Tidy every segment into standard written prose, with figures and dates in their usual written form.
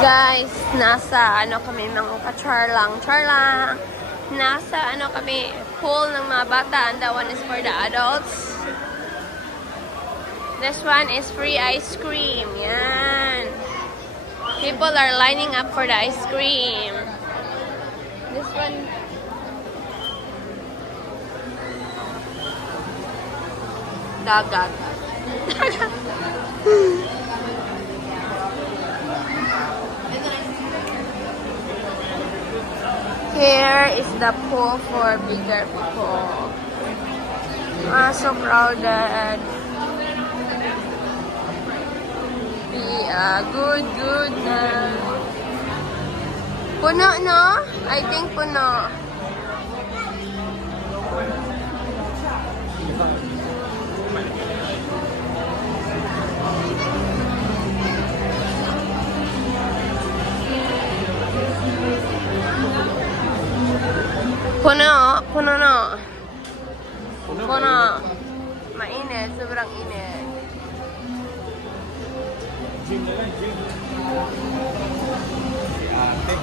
Guys, nasa ano kami mga charlang. Nasa ano kami pool ng mga bata, and that one is for the adults. This one is free ice cream. Yan. People are lining up for the ice cream. This one dagat. Here is the pool for bigger people. So crowded. Be good na. Puno, no? I think puno. Puno no. Puno. Mainit, sobrang init. Gym na lang, gym. Si ate.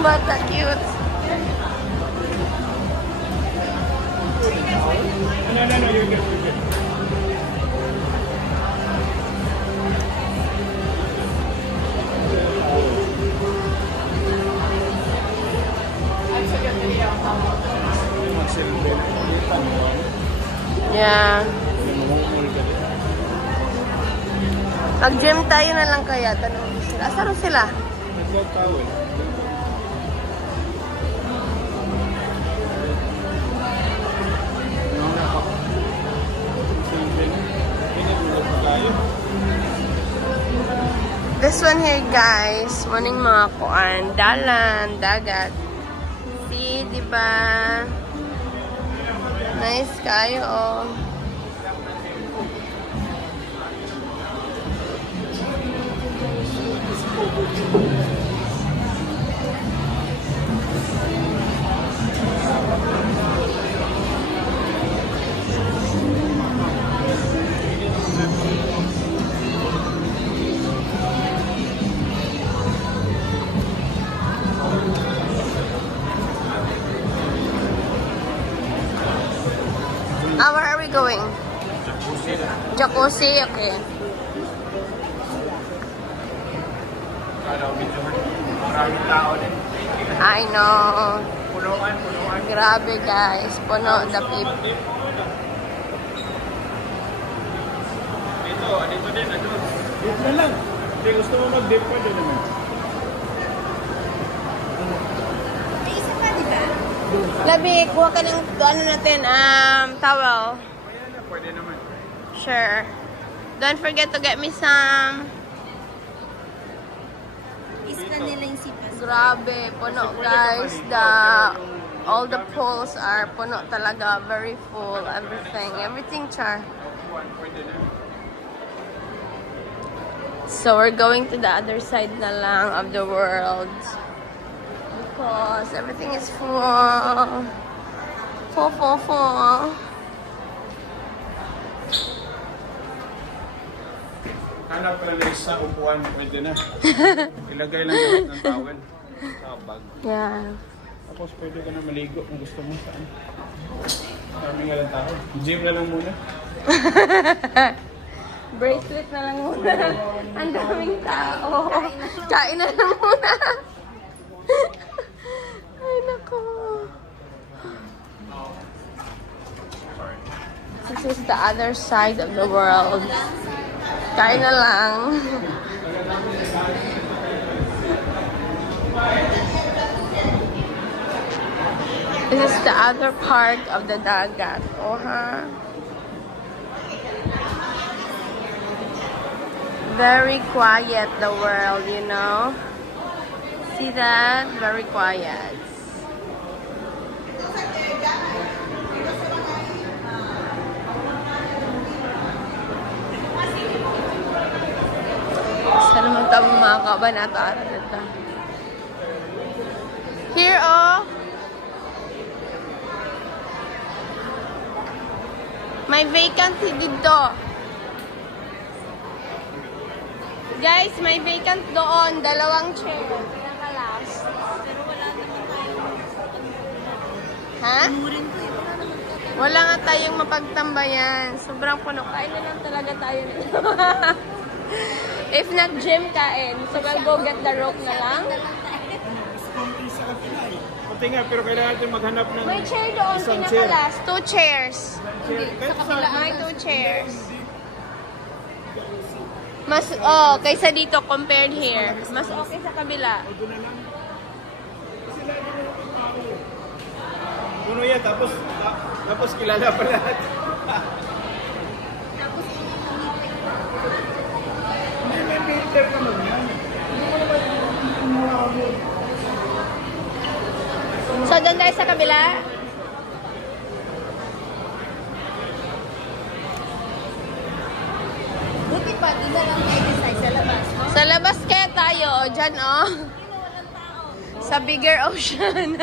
Bata cute. No, you're good. Yeah. Mag-gym tayo na lang kaya. Tanong sila. Asaro sila? Nag-towel. This one here guys, morning mga kuan, dalan, dagat. See, diba? Nice kayo, oh. Where are we going? Jacuzzi, okay. I know. Grabe guys, puno the people. Dito din, ano? Dito na lang. Hindi gusto mo mag-dip pa din naman. May isa pa, di ba? Labi, kuha ka ng ano natin, towel. Ayan na, pwede naman. Sure. Don't forget to get me some. Isla nila yung sipas. Grabe, puno guys. All the pools are puno talaga. Very full. Everything char. So we're going to the other side na lang of the world. Because everything is full. Full. Hanap ka lang sa upuan, pwede na. Ilagay lang lahat ng towel sa bag. Yeah. Tapos pwede ka na maligo kung gusto mo saan. Marami nga lang tao. Gym na lang muna. Bracelet na lang muna. Ang daming tao. Kain na lang muna. Ay, nako. This is the other side of the world. Kain na lang. This is the other part of the dagat. Oh, ha? Very quiet, the world, you know? See that? Very quiet. Sana naman ito mga kabanata. Here, oh! May vacancy dito. Guys, may vacant doon. 2 chair. Pinaka-last. Pero wala naman tayo. Ha? Tunurin ko eh. Wala naman tayo. Wala nga tayong mapagtambayan. Sobrang puno. Kain na lang talaga tayo nito. If not gym, kain. So, we'll go get the rope na lang. Kunti nga, pero kailangan natin maghanap ng May chair doon. isang chair. Pinaka-last. 2 chairs. Kahit sa May 2 chairs. Mas, kaysa dito compared here. Mas okay sa kabila. puno yan, tapos kilala pa lahat. May filter ka man yan. So, doon tayo sa kabila. Buti pa, di na lang exercise sa labas. Sa labas kaya tayo. Diyan, oh. Sa bigger ocean.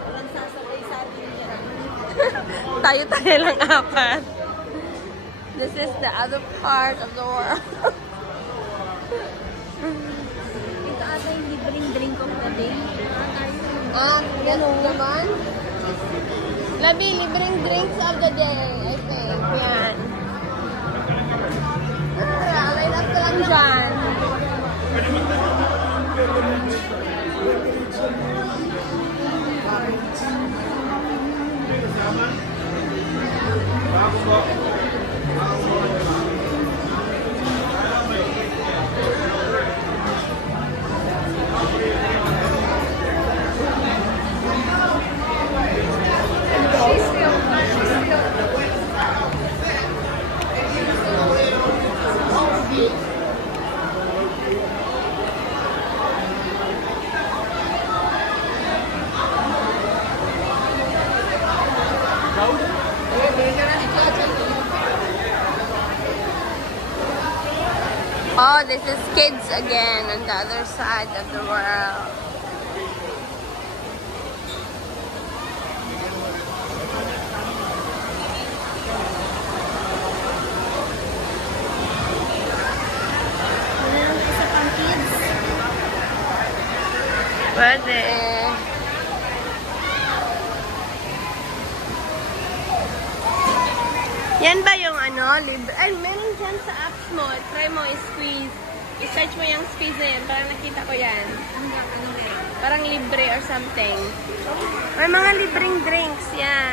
Walang sasabay sa atin yan. Tayo lang 4. This is the other part of the world. Ito ata yung libreng drink of the day. Ganun naman. Labi, libreng drinks of the day, I think. Yan. Line up ka lang dyan. Bago po. Oh, this is kids again on the other side of the world. Wala lang isa pang kids. Pwede. Yan ba yung ano, libre? Ay, meron dyan sa apps mo. Try mo, i-squeeze. I-search mo yung squeeze na yan. Parang nakita ko yan. Anong meron? Parang libre or something. May mga libreng drinks, yeah.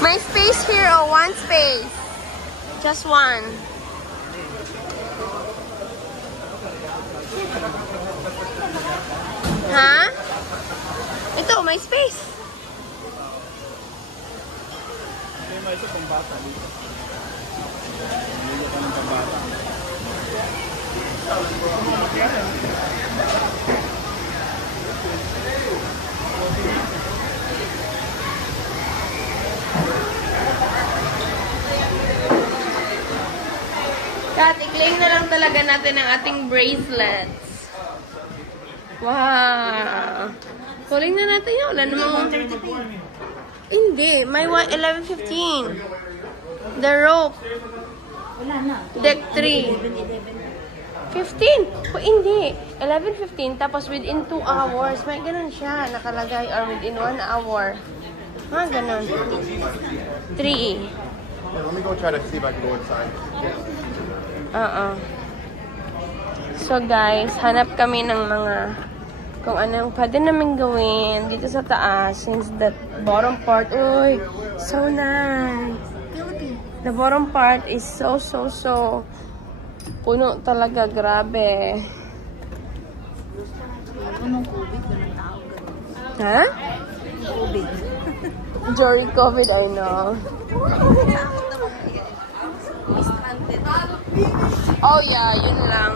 May space here, oh, 1 space. Just 1. Ha? Ito, may space. Hindi mo isa pang bata dito. Hindi ka ng pambata. Kat, i-claim na lang talaga natin ang ating bracelets. Wow. Calling na natin yun. Wala namang... Hindi. May 11:15. The rope. Wala na. Deck 3. 15. Oh, hindi. 11:15. Tapos within 2 hours. May ganun siya. Nakalagay. Or within 1 hour. Ha, ganun. 3. Let me go try to see if I can go inside. So guys, hanap kami ng mga kung anong pwede namin gawin dito sa taas since the bottom part, uy, so nice. The bottom part is so puno talaga, grabe. Anong COVID? Ganun tao. Ha? COVID. During COVID, I know. Stranded. Oh yeah, yun lang.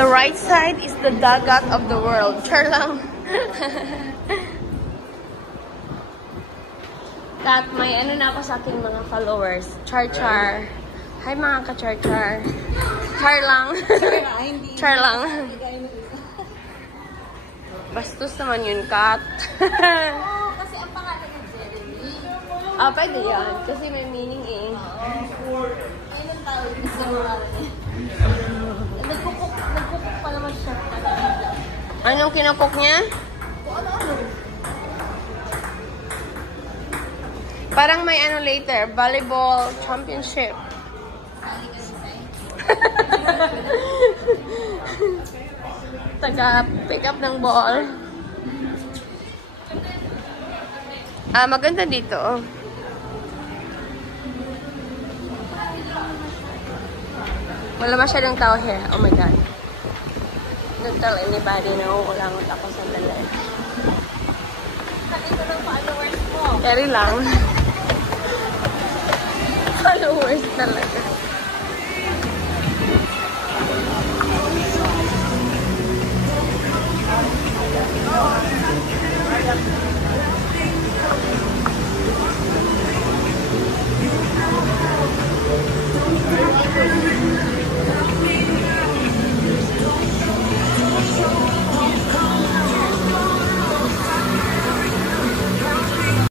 The right side is the dagat of the world. Char lang. Kat, may ano na ako sa aking mga followers. Char. Hi mga ka-char. Char lang. Char lang. Bastos naman yun, Kat. Oo, kasi ang pangalan ng Jeremy. Pwede yan. Kasi may meaning eh. Ayun ang tawag niya sa pangalan niya. Nagkukuk pa naman siya. Anong kinukok niya? Kung ano-ano. Parang may ano later, volleyball championship. Taga-pick up ng ball. Maganda dito. Wala masyadong tao here. Oh my God. Don't tell anybody na ulangot ako sa dala. Ito ng followers mo. Carry lang. Followers talaga.